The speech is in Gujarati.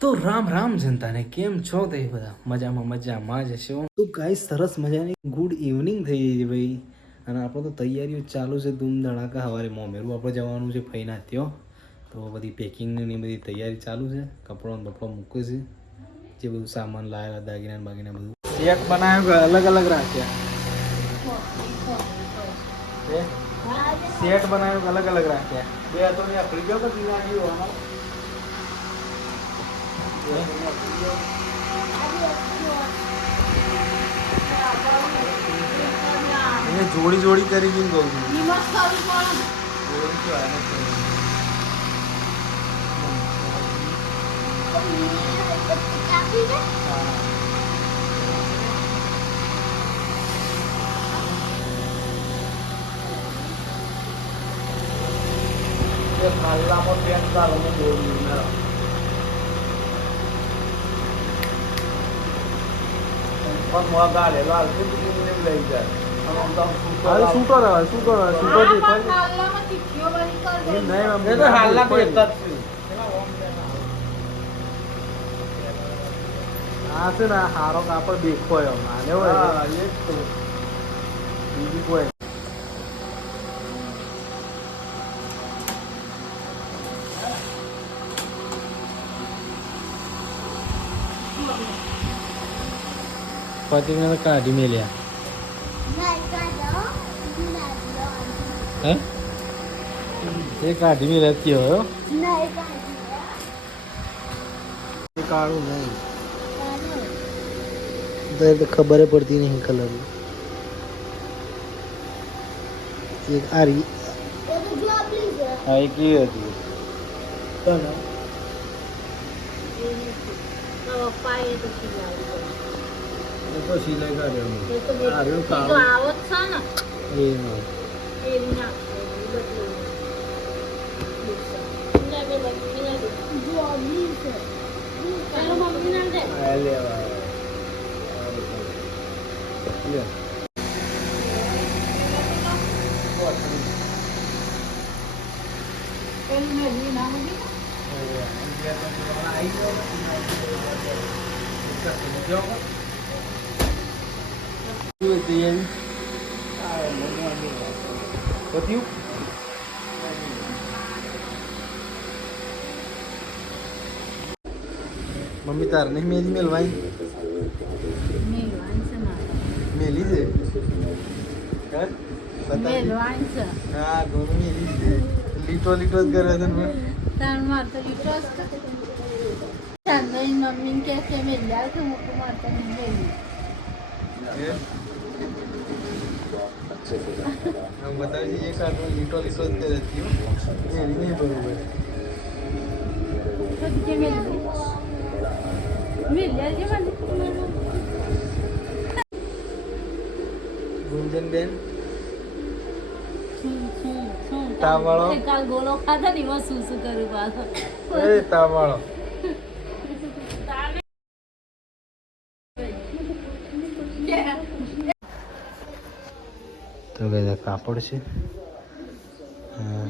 તો રામ રામ જનતાને કેમ છો તે બધા મજામાં જ હશો. તો ગાઈસ સરસ મજાની ગુડ ઇવનિંગ થઈ ગઈ છે ભાઈ, અને આપણે તો તૈયારીઓ ચાલુ છે ધૂમ ધડાકા. સવારે મોમેરું આપણે જવાનું છે ફઈના ત્યાં, તો બધી પેકિંગની બધી તૈયારી ચાલુ છે. કપડો મૂકે છે, જે બધું સામાન લાવેલા દાગીના બાગીના બધું સેટ બનાવ્યો, અલગ અલગ રાખ્યા. સેટ બનાવ્યો, અલગ અલગ રાખ્યા. બે તો અહીંયા ફ્રીજો પર દિવાળી જોડી જોડી કરી કહું છું. ખાલામાં પેન ચાલો બોલું મોગા લે લાલ લઈ જાય. શું કરો હા છે ને હારો કાપડ દેખો માને હોય બીજું કોઈ પતિને તો કાઢી મેલ્યા. હે એ કાઢી મેલ્યા થયો કાળું નહીં તો ખબર પડતી નહીં કલર. એક આરી હા એ કેવી હતી તો સિલાઈ મમ્મી તાર નહીં મેલી મેલવાઈ મેલી છે. હા ઘણું મેલી છે. લીટો લીટો જ કરે છે મમ્મી કે મેલ્યા કે મોટું મારતા નહીં बताइए ये का लिटो लिटो दे देती हूँ ये नहीं बरोबर गुंजन बेन तावाळो કાલ ગોળો ખાધા ને એમાં શું શું કરું પાછો એ તાવાળો તો ગઈ કાપડ છે. હા